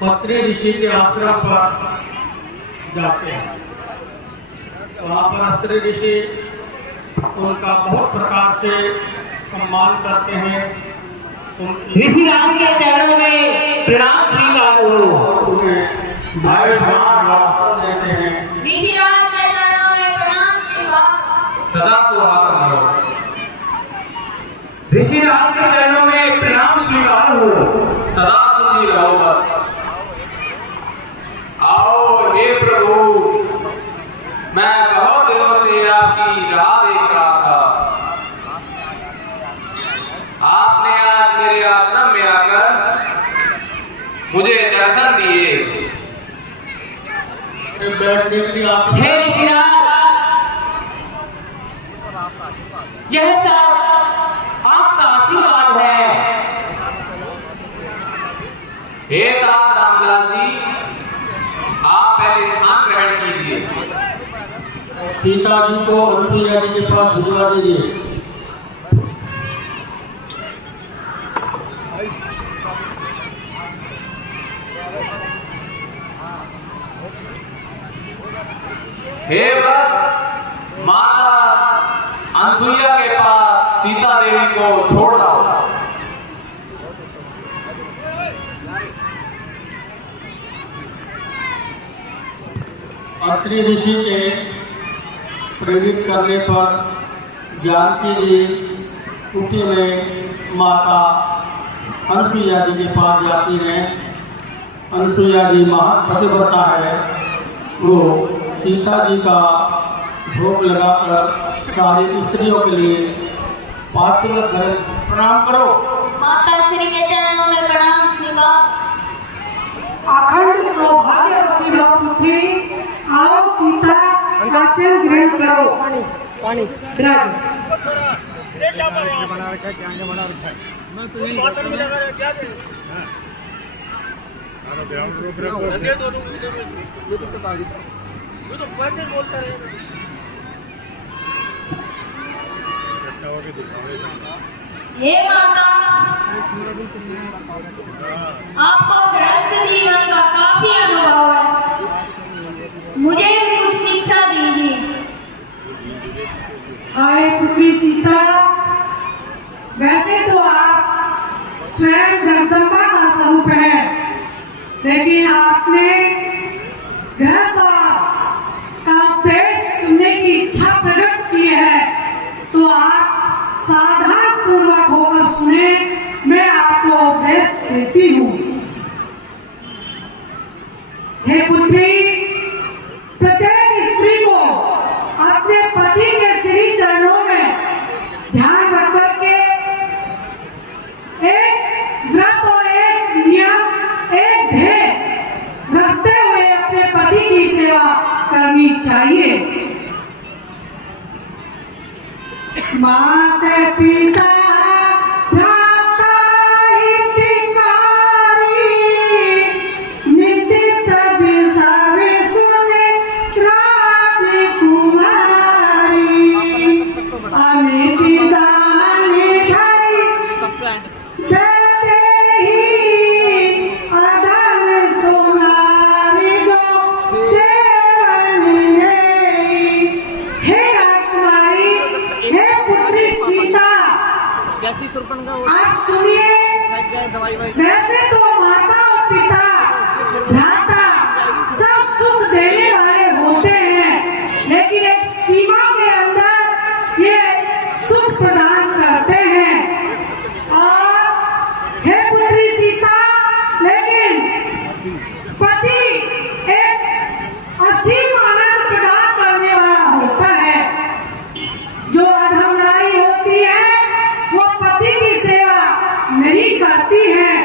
पत्री ऋषि के आश्रम पर जाते हैं। वहाँ पर अत्रि ऋषि उनका बहुत प्रकार से सम्मान करते हैं। ऋषिराज के चरणों में प्रणाम स्वीकार हो। देते हैं। ऋषिराज के चरणों में प्रणाम स्वीकार। सदा सुहागन हो। ऋषिराज के चरणों में प्रणाम स्वीकार हो। सदा सुखी रहो वत्स। आओ हे प्रभु, मैं बहुत दिनों से आपकी राह देख रहा था। आपने आज मेरे आश्रम में आकर मुझे दर्शन दिए। बैठने के लिए आप हे ऋषिराज, यह सब आपका आशीर्वाद है। हे तात रामलाल जी, आप पहले स्थान ग्रहण कीजिए। सीता जी को अनुसुईया जी के पास भिजवा दीजिए। हे वत्स, माता अनसुईया के पास सीता देवी को छोड़ दो। अत्रि ऋषि के प्रेरित करने पर जानकी जी कुटी में माता अनुसुईया जी के पास जाती हैं। अनुसुईया जी महापतिव्रता है। वो सीता जी का भोग लगाकर सारी स्त्रियों के लिए पात्र प्रणाम करो। माता श्री के चरणों में प्रणाम स्वीकार। अखंड सौभाग्यवती भवपुत्री, आओ सीता आसन ग्रहण करो। विराजो। हे माता, आपको गृहस्थ जीवन का काफी अनुभव है। मुझे भी कुछ शिक्षा दीजिए। हाय पुत्री सीता, वैसे तो आप स्वयं जगदम्बा का स्वरूप है, लेकिन आपने गृहस्थ का उपदेश सुनने की इच्छा प्रकट की है, तो आप सावधान पूर्वक होकर सुने। मैं आपको उपदेश देती हूँ। हे पुत्री, प्रत्येक स्त्री को अपने पति के श्री चरणों में ध्यान रख करके एक व्रत और एक नियम, एक ध्येय रखते हुए अपने पति की सेवा करनी चाहिए। माता पिता भ्राता हितकारी, नित्य प्रदिशा सुने राजकुमारी, अमित दान भाई देहि, अधन सोनारी जो सेवन नहीं। हे राजकुमारी, हे पुत्री सीता, आप सुनिए। वैसे तो माता और पिता, भ्राता सब सुख देने वाले होते हैं, लेकिन एक सीमा के अंदर ये सुख प्रदान करते हैं। और हे पुत्री सीता, लेकिन पति एक असीम आनंद प्रदान करने वाला होता है। जो अधम नारी होती है वो पति की सेवा नहीं करती है।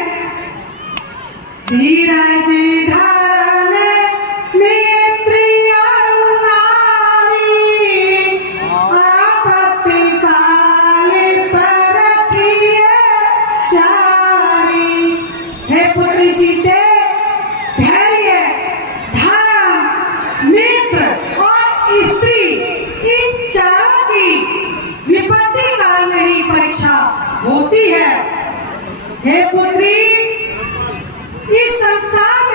धीरज धारण नेत्री अरुणारी, आपत्ति काले पर रखिए चारी। हे पुत्री सीते, धैर्य, धर्म, मित्र और स्त्री, इन चारों की विपत्ति काल में ही परीक्षा होती है। हे पुत्री, इस संसार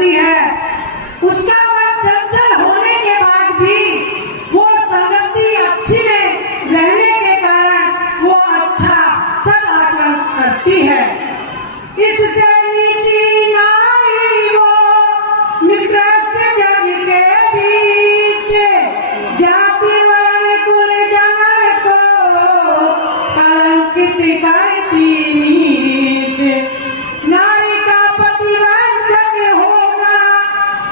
करती है। उसका मन चंचल होने के बाद भी वो संगति अच्छी में रहने के कारण वो अच्छा सदाचरण करती है। इससे नीची नारी वो निकृष्ट जग के बीच, जाति वर्ण कुल जन्म को कलंकित करती नीच। नारी का पतिवंचक होना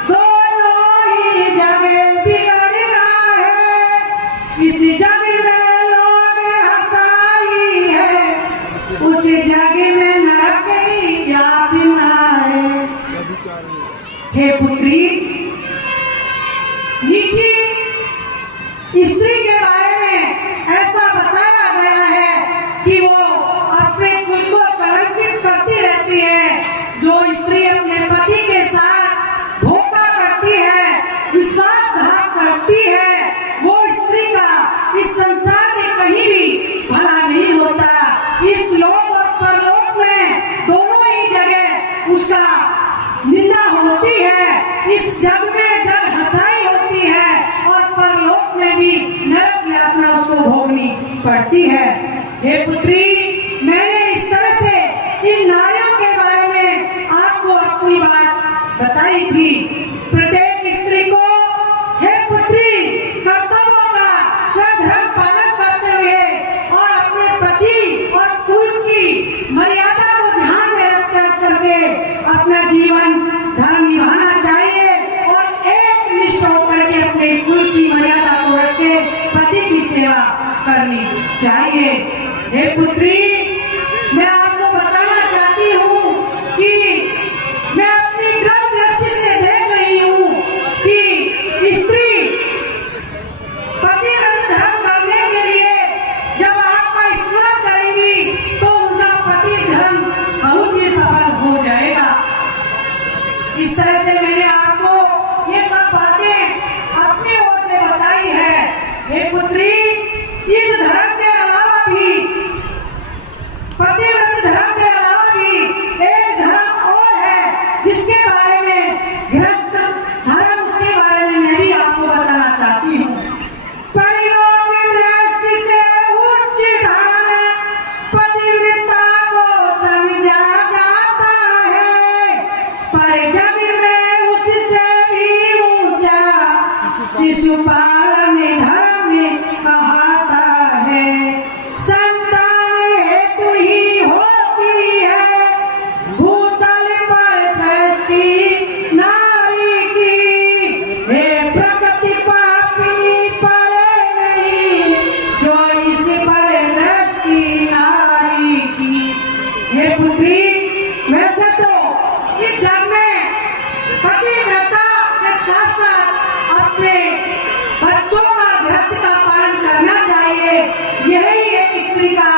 दोनों ही जगह बिगड़ना है। इस जग में लोग हंसाई है, उस जग में नरक यातना है। हे पुत्री, नीची स्त्री के बारे में ऐसा बताया गया है कि वो अपने कुल को कलंकित करती रहती है। जो स्त्री अपने पति के साथ धोखा करती है, विश्वासघात करती है, वो स्त्री का इस संसार में कहीं भी भला नहीं होता। इस लोक और परलोक में दोनों ही जगह उसका निंदा होती है। इस जग में जग हंसाई होती है और परलोक में भी नरक यातना उसको भोगनी पड़ती है। हे पुत्री, मैंने इस तरह से इन नारियों के बारे में आपको अपनी बात बताई थी। प्रत्येक स्त्री को, हे पुत्री, कर्तव्यों का सधर्म पालन करते हुए और अपने पति और कुल की मर्यादा को ध्यान में रखते करके अपना जीवन धर्म निभाना चाहिए और एक निष्ठ होकर के अपने कुल की मर्यादा को रख के पति की सेवा करनी चाहिए। हे पुत्री, मैं आपको बताना चाहती हूँ कि मैं अपनी दृढ़ दृष्टि से देख रही हूँ कि स्त्री पतिव्रत धर्म करने के लिए जब आपका स्मरण करेंगी तो उनका पति धर्म बहुत ही सफल हो जाएगा। इस तरह से मैंने आपको ये सब बातें अपनी ओर से बताई है। हे पुत्री, इस धर्म के अलावा भी, पतिव्रत धर्म के अलावा भी एक धर्म और है जिसके बारे में, गृहस्थ धर्म, उसके बारे में मैं भी आपको बताना चाहती हूँ। परिलोक की दृष्टि से उच्च धर्म पतिव्रता को समझा जाता है, पर जग में उससे भी ऊंचा शिशुपालन धर्म कहता है। संतान हेतु ही होती है भूतल पर सृष्टि नारी की। हे प्रकृति पापिनी पड़े नहीं जो इस पर दृष्टि नारी की। हे पुत्री, वैसे तो इस जग में पतिव्रता के साथ साथ अपने बच्चों का, गृहस्थ का पालन करना चाहिए। यही एक स्त्री का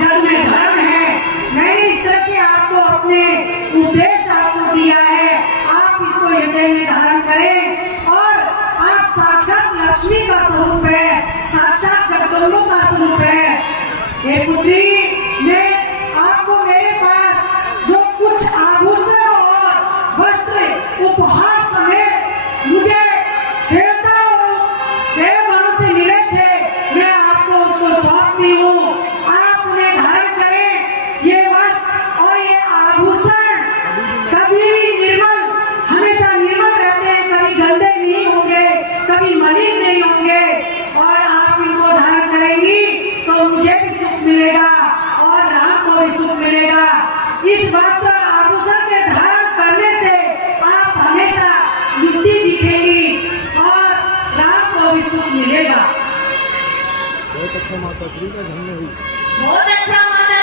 जग में धर्म है। मैंने इस तरह से आपको अपने उपदेश आपको दिया है, आप इसको हृदय में धारण करें और आप साक्षात लक्ष्मी का स्वरूप है, साक्षात जगदम्बा का स्वरूप है। हे पुत्री, मैं आपको मेरे पास जो कुछ आभूषण और वस्त्र उपहार समेत मुझे देवता और देवगणों से मिले थे, मैं आपको उसको सौंपती हूँ। आप उन्हें धारण करें। ये वस्त्र और ये आभूषण कभी भी निर्मल, हमेशा निर्मल रहते हैं, कभी गंदे नहीं होंगे, कभी मलिन नहीं होंगे। और आप इनको धारण करेंगी तो मुझे भी सुख मिलेगा और राम को भी सुख मिलेगा। इस वस्त्र और आभूषण के धारण करने से आप हमेशा युक्ति दिखेगी और राम को भी सुख मिलेगा। बहुत अच्छा माता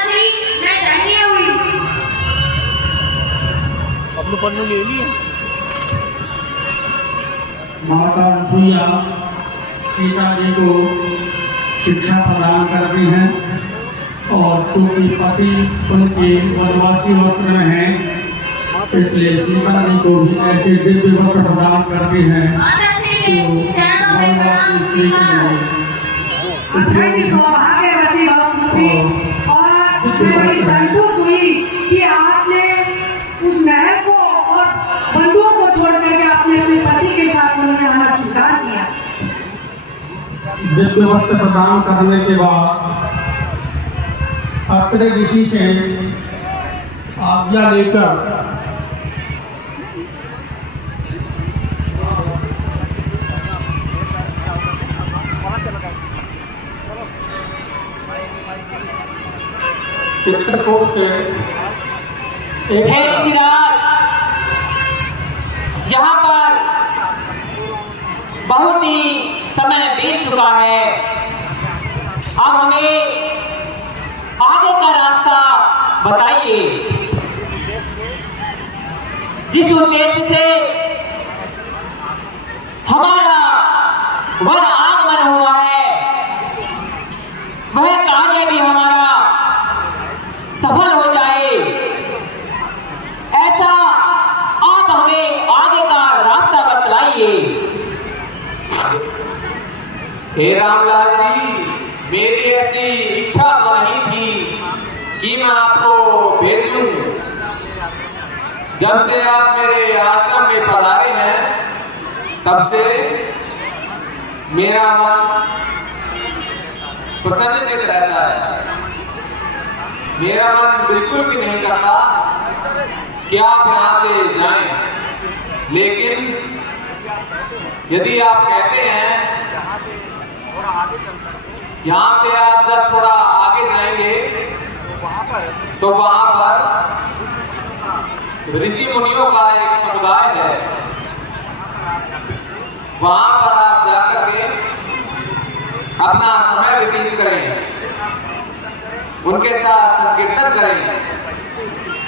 श्री, मैं धन्य हुई। अपने पन्नू ले लिया। माता अनसुईया सीता जी को शिक्षा प्रदान करती हैं और चूंकि पति उनके वनवासी वस्त्र में हैं, इसलिए सीता जी को भी ऐसे दिव्य वस्त्र प्रदान करती हैं। माता श्री के चरणों में प्रणाम स्वीकार। अखंड सौभाग्यवती भक्ति और मैं बड़ी संतुष्ट हुई कि आपने उस महल को और बंधुओं को उन्होंने हमारा स्वीकार किया। दिव्य वस्त्र प्रदान करने के बाद अत्रे ऋषि से आज्ञा लेकर चित्रकूट से एक हे ऋषिराज, यहाँ पर बहुत ही समय बीत चुका है। अब हमें आगे का रास्ता बताइए। जिस उद्देश्य से हमारा वन आगमन हुआ है, वह कार्य भी हमारा सफल हो जाए, ऐसा आप हमें आगे का रास्ता बतलाइए। हे रामलाल जी, मेरी ऐसी इच्छा तो नहीं थी कि मैं आपको भेजूं। जब से आप मेरे आश्रम में पधारे हैं, तब से मेरा मन प्रसन्नचित्त रहता है। मेरा मन बिल्कुल भी नहीं करता कि आप यहाँ से जाएं, लेकिन यदि आप कहते हैं, यहाँ से आप जब थोड़ा आगे जाएंगे तो वहां पर ऋषि मुनियों का एक समुदाय है। वहां पर आप जाकर के अपना समय व्यतीत करें, उनके साथ संकीर्तन करें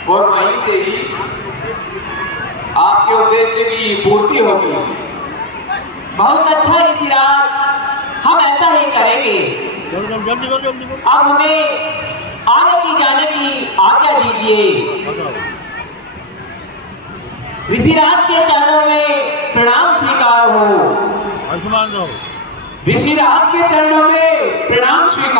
और वहीं से ही आपके उद्देश्य की पूर्ति होगी। बहुत अच्छा ऋषिराज, हम ऐसा ही करेंगे। अब हमें आगे की जाने की आज्ञा दीजिए। ऋषिराज के चरणों में प्रणाम स्वीकार हो। आयुष्मान रहो। ऋषिराज के चरणों में प्रणाम स्वीकार।